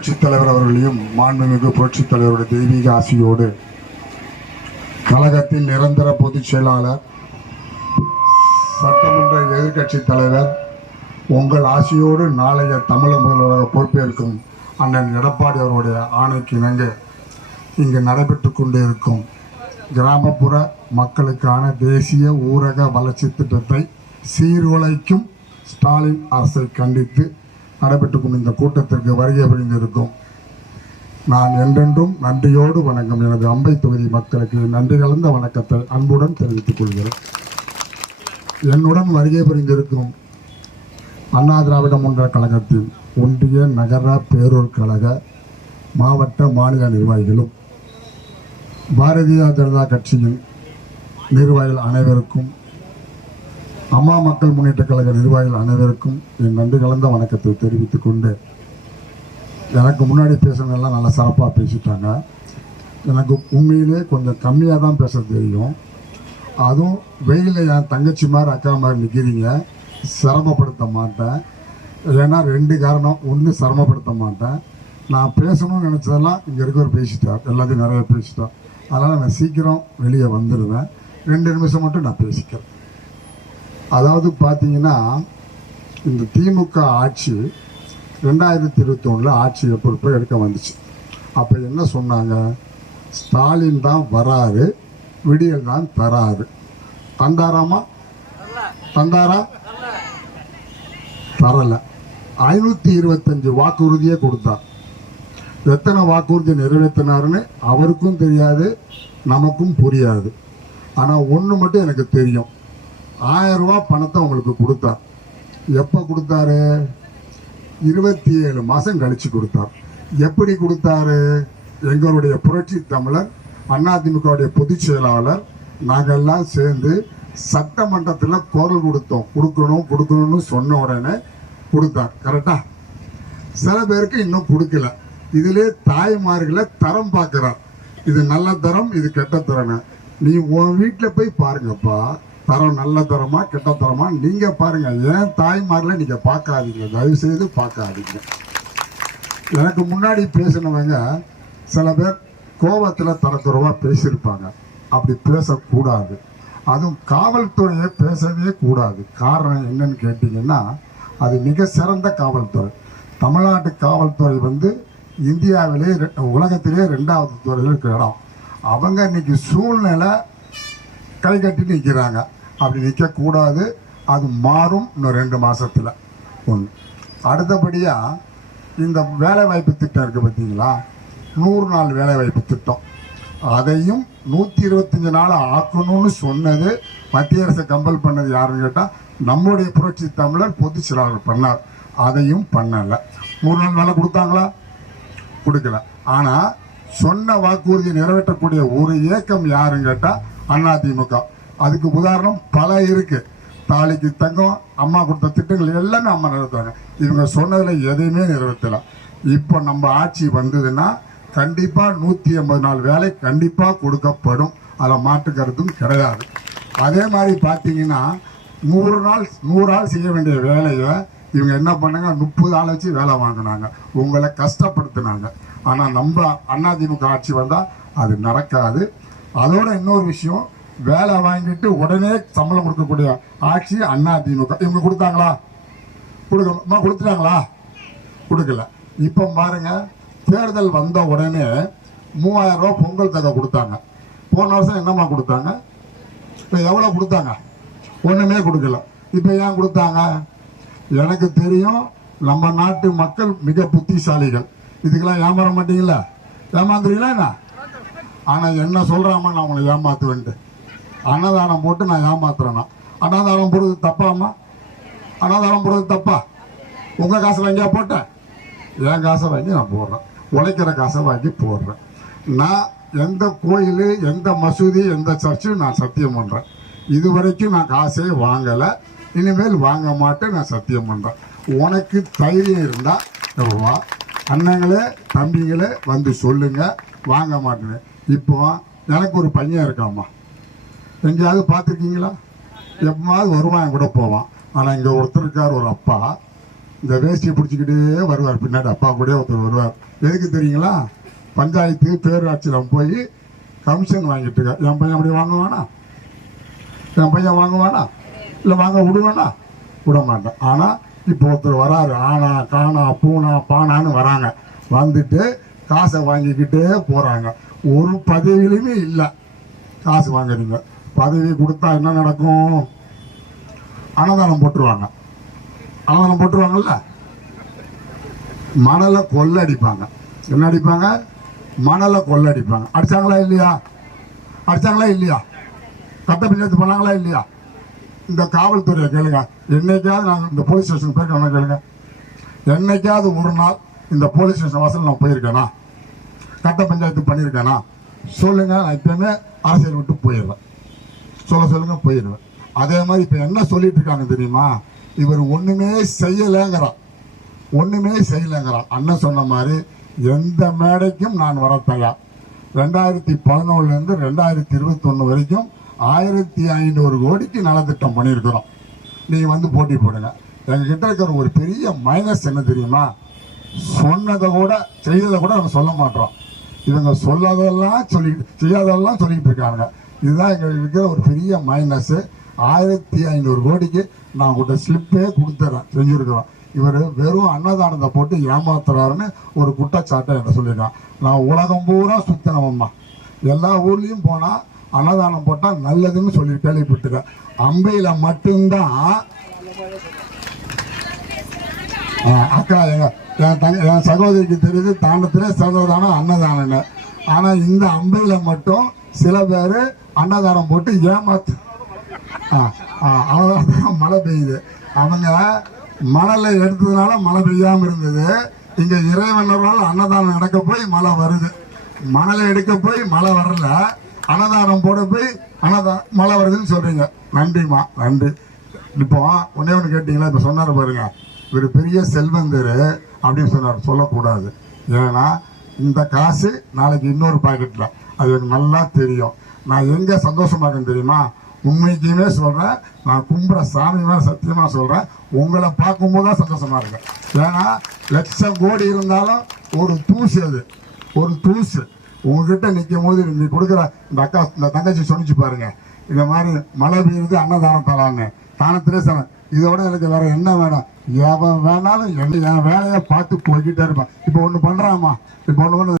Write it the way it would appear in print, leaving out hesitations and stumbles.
புரட்சித் தலைவர் அவர்களையும் மாண்புமிகு புரட்சித் தலைவருடைய தெய்வீக ஆசியோடு கழகத்தின் நிரந்தர பொதுச் செயலாளர் சட்டமன்ற எதிர்கட்சி தலைவர் உங்கள் ஆசியோடு நாளைய தமிழக முதல்வராக பொறுப்பேற்கும் அண்ணன் எடப்பாடி அவருடைய ஆணைக்கு இணங்க இங்கு நடைபெற்று கொண்டிருக்கும் கிராமப்புற மக்களுக்கான தேசிய ஊரக வளர்ச்சி திட்டத்தை சீர்குலைக்கும் ஸ்டாலின் அரசை கண்டித்து நடைபெற்றுக் கொண்ட இந்த கூட்டத்திற்கு வருகை புரிந்திருக்கும் நான் என்றென்றும் நன்றியோடு வணங்கும் எனது அம்பை தொகுதி மக்களுக்கு நன்றி கலந்த வணக்கத்தை அன்புடன் தெரிவித்துக் கொள்கிறேன். என்னுடன் வருகை புரிந்திருக்கும் அண்ணா திராவிட முன்னேற்றக் கழகத்தின் ஒன்றிய நகர பேரூர் கழக மாவட்ட மாநில நிர்வாகிகளும் பாரதிய ஜனதா கட்சியின் நிர்வாகிகள் அனைவருக்கும் அம்மா மக்கள் முன்னேற்ற கழக நிர்வாகிகள் அனைவருக்கும் என் நன்றி கலந்த வணக்கத்தை தெரிவித்துக் கொண்டு, எனக்கு முன்னாடி பேசுனதெல்லாம் நல்லா சிறப்பாக பேசிட்டாங்க. எனக்கு உண்மையிலே கொஞ்சம் கம்மியாக தான் பேச தெரியும். அதுவும் வெயிலில் என் தங்கச்சி மாதிரி அக்கா மாதிரி நிற்கிறீங்க, சிரமப்படுத்த மாட்டேன். ஏன்னா 2 காரணம். ஒன்று, சிரமப்படுத்த மாட்டேன். நான் பேசணும்னு நினச்சதெல்லாம் இங்கே இருக்கிறவர் பேசிட்டார், எல்லாத்தையும் நிறைய பேசிட்டார். அதனால் நான் சீக்கிரம் வெளியே வந்துடுவேன். 2 நிமிஷம் மட்டும் நான் பேசிக்கிறேன். அதாவது பார்த்தீங்கன்னா, இந்த திமுக ஆட்சி 2021 ஆட்சியை பொறுப்பை எடுக்க வந்துச்சு. அப்போ என்ன சொன்னாங்க? ஸ்டாலின் தான் வராரு, விடியல் தான் தராரு. தந்தாராமா? தந்தாரா? தரல. 525 வாக்குறுதியே கொடுத்தார். எத்தனை வாக்குறுதி நிறைவேற்றினாருன்னு அவருக்கும் தெரியாது, நமக்கும் புரியாது. ஆனால் ஒன்று மட்டும் எனக்கு தெரியும், 1000 ரூபா பணத்தை உங்களுக்கு கொடுத்தார். எப்போ கொடுத்தாரு? 27 மாதம் கழிச்சு கொடுத்தார். எப்படி கொடுத்தாரு? எங்களுடைய புரட்சி தமிழர் அதிமுகவுடைய பொதுச் செயலாளர் நாங்கள்லாம் சேர்ந்து சட்டமன்றத்தில் குரல் கொடுத்தோம், கொடுக்கணும்னு சொன்ன உடனே கொடுத்தார். கரெக்டா? சில பேருக்கு இன்னும் கொடுக்கல. இதிலே தாய்மார்களை தரம் பார்க்கிறார். இது நல்ல தரம், இது கெட்ட தரம். நீ உன் வீட்டில் போய் பாருங்கப்பா, தரம் நல்ல தரமா கெட்ட தரமா நீங்க பாருங்க. ஏன் தாய்மார்ல நீங்க பார்க்காதீங்க, தயவு செய்து பார்க்காதீங்க. எனக்கு முன்னாடி பேசினவங்க சில பேர் கோபத்தில் தரக்குறவா பேசியிருப்பாங்க. அப்படி பேசக்கூடாது. அதுவும் காவல்துறையை பேசவே கூடாது. காரணம் என்னன்னு கேட்டீங்கன்னா, அது மிக சிறந்த காவல்துறை. தமிழ்நாட்டு காவல்துறை இந்தியாவிலே உலகத்திலே 2வது துறையில் இருக்கிற இடம். அவங்க இன்னைக்கு சூழ்நிலை கை கட்டி நிற்கிறாங்க. அப்படி நிற்கக்கூடாது. அது மாறும் இன்னும் 2 மாதத்தில். ஒன்று. அடுத்தபடியாக இந்த வேலைவாய்ப்பு திட்டம் இருக்குது பார்த்தீங்களா, 100 நாள் வேலைவாய்ப்பு திட்டம், அதையும் 125 நாள் ஆக்கணும்னு சொன்னது மத்திய அரசை கம்பல் பண்ணது யாருன்னு கேட்டால் நம்முடைய புரட்சி தமிழர் பொதுச் செயலாளர் பண்ணார். அதையும் பண்ணலை. 100 நாள் வேலை கொடுத்தாங்களா? கொடுக்கல. ஆனால் சொன்ன வாக்குறுதி நிறைவேற்றக்கூடிய ஒரு இயக்கம் யாருன்னு கேட்டால் அதிமுக. அதுக்கு உதாரணம் பல இருக்கு. தாலிக்கு தங்கம், அம்மா கொடுத்த திட்டங்கள் எல்லாமே அம்மா நிறைவேற்றாங்க. இவங்க சொன்னதில் எதையுமே நிறைவேற்றலாம். இப்போ நம்ம ஆட்சி வந்ததுன்னா கண்டிப்பாக 180 நாள் வேலை கண்டிப்பாக கொடுக்கப்படும். அதில் மாற்று கருத்தும் கிடையாது. அதே மாதிரி பார்த்தீங்கன்னா 100 ஆள் செய்ய வேண்டிய வேலையை இவங்க என்ன பண்ணாங்க? 30 ஆள் வச்சு வேலை வாங்கினாங்க. உங்களை கஷ்டப்படுத்தினாங்க. ஆனால் நம்ம அதிமுக ஆட்சி வந்தால் அது நடக்காது. அதோட இன்னொரு விஷயம், வேலை வாங்கிட்டு உடனே சம்பளம் கொடுக்கக்கூடிய ஆட்சி அதிமுக. இவங்க கொடுத்தாங்களா? கொடுத்துட்டாங்களா? கொடுக்கல. இப்போ பாருங்க, தேர்தல் வந்த உடனே 3000 ரூபா பொங்கல் தொகை கொடுத்தாங்க. போன வருஷம் என்னம்மா கொடுத்தாங்க? இப்போ எவ்வளோ கொடுத்தாங்க? ஒன்றுமே கொடுக்கல. இப்போ ஏன் கொடுத்தாங்க? எனக்கு தெரியும், நம்ம நாட்டு மக்கள் மிக புத்திசாலிகள். இதுக்கெல்லாம் ஏமாற மாட்டீங்களா? ஏமாந்துறீங்களா என்ன? ஆனால் என்ன சொல்கிறாம்மா, நான் உங்களை ஏமாத்துவேன்ட்டு அன்னதானம் போட்டு நான் ஏமாத்துறேன்னா அன்னதானம் போடுறது தப்பாம்மா? அன்னதானம் போடுறது தப்பா? உங்கள் காசில் எங்கேயா போட்டேன்? என் காசை வாங்கி நான் போடுறேன், உழைக்கிற காசை வாங்கி போடுறேன். நான் எந்த கோயில், எந்த மசூதி, எந்த சர்ச்சும் நான் சத்தியம் பண்ணுறேன். இது வரைக்கும் நான் காசே வாங்கலை, இனிமேல் வாங்க மாட்டேன், நான் சத்தியம் பண்ணுறேன். உனக்கு தைரியம் இருந்தால் வா, அண்ணங்களே தம்பிங்களே வந்து சொல்லுங்க, வாங்க மாட்டேன்னு. இப்போ எனக்கு ஒரு பையன் இருக்காம்மா, எங்கேயாவது பார்த்துருக்கீங்களா? எப்போவாவது வருவான் கூட போவான். ஆனால் இங்கே ஒருத்தர் இருக்கார், ஒரு அப்பா இந்த வேஷ்டியை பிடிச்சிக்கிட்டே வருவார், பின்னாடி அப்பா கூட ஒருத்தர் வருவார். எதுக்கு தெரியுங்களா? பஞ்சாயத்து பேரூராட்சியில் போய் கமிஷன் வாங்கிட்டு இருக்க. என் பையன் அப்படி வாங்குவானா? என் பையன் வாங்குவானா? இல்லை வாங்க விடுவானா? விட மாட்டேன். ஆனால் இப்போ ஒருத்தர் வராரு, ஆனா காணா பூனா பானான்னு வராங்க, வந்துட்டு காசை வாங்கிக்கிட்டே போகிறாங்க. ஒரு பதவியிலுமே இல்லை, காசு வாங்குறீங்க. பதவி கொடுத்தா என்ன நடக்கும்? அன்னதானம் போட்டுருவாங்க. அன்னதானம் போட்டுருவாங்கல்ல, மணலை கொள்ளடிப்பாங்க. என்ன அடிப்பாங்க? மணலை கொள்ளடிப்பாங்க. அடிச்சாங்களா இல்லையா? அடிச்சாங்களா இல்லையா? கட்ட பஞ்சாயத்து பண்ணாங்களா இல்லையா? இந்த காவல்துறையை கேளுங்க. என்னைக்காவது நாங்கள் இந்த போலீஸ் ஸ்டேஷன் போயிருக்கோம் கேளுங்க. என்னைக்காவது ஒரு நாள் இந்த போலீஸ் ஸ்டேஷன் வாசல் நான் போயிருக்கேனா? கட்ட பஞ்சாயத்து பண்ணியிருக்கேனா? சொல்லுங்க. நான் இப்பவுமே அரசியல் விட்டு போயிடுவேன். சொல்லுங்க, போயிடுவேன். அதே மாதிரி இப்போ என்ன சொல்லிட்டு இருக்காங்க தெரியுமா? இவர் ஒண்ணுமே செய்யலைங்கிறான், ஒண்ணுமே செய்யலைங்கிறான். அண்ணன் சொன்ன மாதிரி எந்த மேடைக்கும் நான் வர தயார். 2011 2021 வரைக்கும் 1500 கோடிக்கு நலத்திட்டம் பண்ணியிருக்கிறோம். நீங்கள் வந்து போட்டி போடுங்க. எங்ககிட்ட இருக்கிற ஒரு பெரிய மைனஸ் என்ன தெரியுமா? சொன்னதை கூட செய்ததை கூட நம்ம சொல்ல மாட்டோம். இவங்க சொல்லாதெல்லாம் செய்யாதெல்லாம் சொல்லிட்டு இருக்காங்க. இதுதான் எங்களுக்கு இருக்கிற ஒரு பெரிய மைனஸ். 1500 கோடிக்கு நான் உங்கள்கிட்ட ஸ்லிப்பே கொடுத்துறேன், செஞ்சுருக்கிறோம். இவர் வெறும் அன்னதானத்தை போட்டு ஏமாத்துறாருன்னு ஒரு குற்றச்சாட்டை என்ன சொல்லியிருக்கான். நான் உலகம் பூரா சுத்தினவம்மா, எல்லா ஊர்லேயும் போனால் அன்னதானம் போட்டால் நல்லதுன்னு சொல்லி கேள்விப்பட்டிருக்கேன். அம்பையில் மட்டும்தான் அக்கா என் சகோதரிக்கு தெரியுது தாண்டத்திலே சிறந்ததான அன்னதானன்னு. ஆனால் இந்த அம்பையில் மட்டும் சில பேர் அன்னதானம் போட்டு ஏமாத்து அன்னதானம் மழை பெய்யுது. அவங்க மணலை எடுத்ததுனால மழை பெய்யாமல் இருந்தது. இங்கே இறைவனால் அன்னதானம் நடக்க போய் மழை வருது. மணலை எடுக்க போய் மழை வரல, அன்னதானம் போட போய் மழை வருதுன்னு சொல்றீங்க. நன்றிம்மா, நன்றி. இப்போ ஒன்னே ஒன்று கேட்டீங்களா? இப்போ சொன்னார் பாருங்க, இவர் பெரிய செல்வந்தர் அப்படின்னு சொன்னார். சொல்லக்கூடாது. ஏன்னா இந்த காசு நாளைக்கு இன்னொரு பாக்கெட்ல, அது எனக்கு நல்லா தெரியும். நான் எங்க சந்தோஷமா இருக்கேன்னு தெரியுமா? உண்மைக்குமே சொல்றேன், நான் கும்புற சாமி மேல சத்தியமா சொல்றேன், உங்களை பார்க்கும்போது தான் சந்தோஷமா இருக்கேன். ஏன்னா லட்சம் கோடி இருந்தாலும் ஒரு தூசு, அது ஒரு தூசு. உங்ககிட்ட நிற்கும் போது நீ கொடுக்குற இந்த அக்கா இந்த தங்கச்சி சொன்னிச்சு பாருங்க, இந்த மாதிரி மழை பெய்யுது அன்னதானம் தரான்னு, தானத்திலே சொன்னேன். இதோட எனக்கு வேற என்ன வேணும்? எவன் வேணாலும் என் வேலையை பார்த்து போய்கிட்டே இருப்பேன். இப்போ ஒன்று பண்றாமா, இப்போ ஒன்று